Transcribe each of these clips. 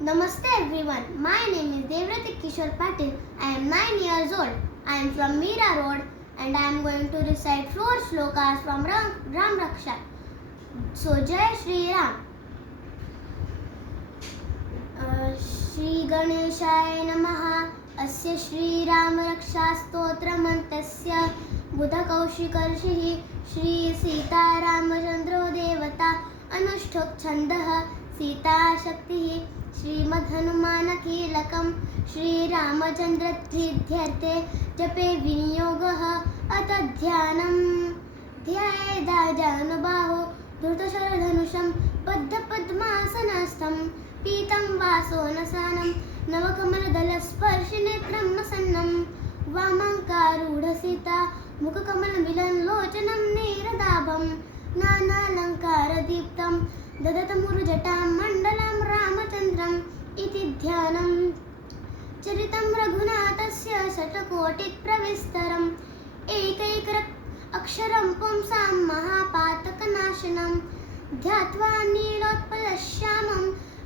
Namaste everyone. My name is Devrati Kishore Patil. I am 9 years old. I am from Meera Road and I am going to recite 4 shlokas from Ram Raksha. So Jai Shri Ram. Shri Ganeshaya Namaha. Asya Shri Ram Raksha Stotramantasya Buddha Kaushikarshihi Shri Sita Ramachandro Devata Anushthok Chandah Sita Shaktihi Shrimad Hanuman कीलकं श्रीरामचन्द्रतीर्थ्यर्थे जपे विनियोगः अथ ध्यानं ध्यायेदाजानुबाहो धृतशरधनुषं बद्धपद्मासनस्थं पीतं वासोनसानं नवकमलदलस्पर्शिनेत्रं प्रसन्नं वामाङ्कारूढसीता मुखकमलमिलनलोचनं नीरदाभं नानालङ्कारदीप्तं ददतमुरुजटां मण्डलं रामचन्द्रम् इति ध्यानं चरितं रघुनाथस्य शतकोटिप्रविस्तरम् एकैक अक्षरं पुंसां महापातकनाशनं ध्यात्वा नीलोत्पलश्यामं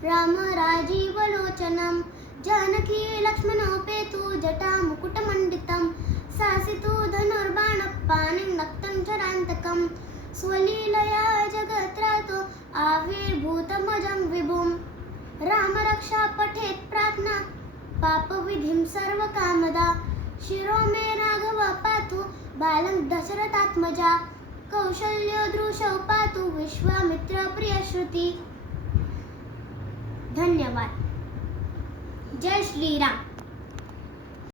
राम राजीवलोचनं जानकी लक्ष्मणोपेतु जटामुकुटमण्डितं शासितो धनुर्बाणपाणिं नक्तं चरान्तकं स्वलीलया जगत्रातो आविर्भूतमजं विभुं रामरक्षा पठेत् प्रार्थना पापविधिं सर्वकामदा शिरो मे राघव पातु बालं दशरथात्मजा कौशल्यो दृशौ पातु विश्वामित्र प्रियश्रुति। धन्यवाद। जय श्री राम।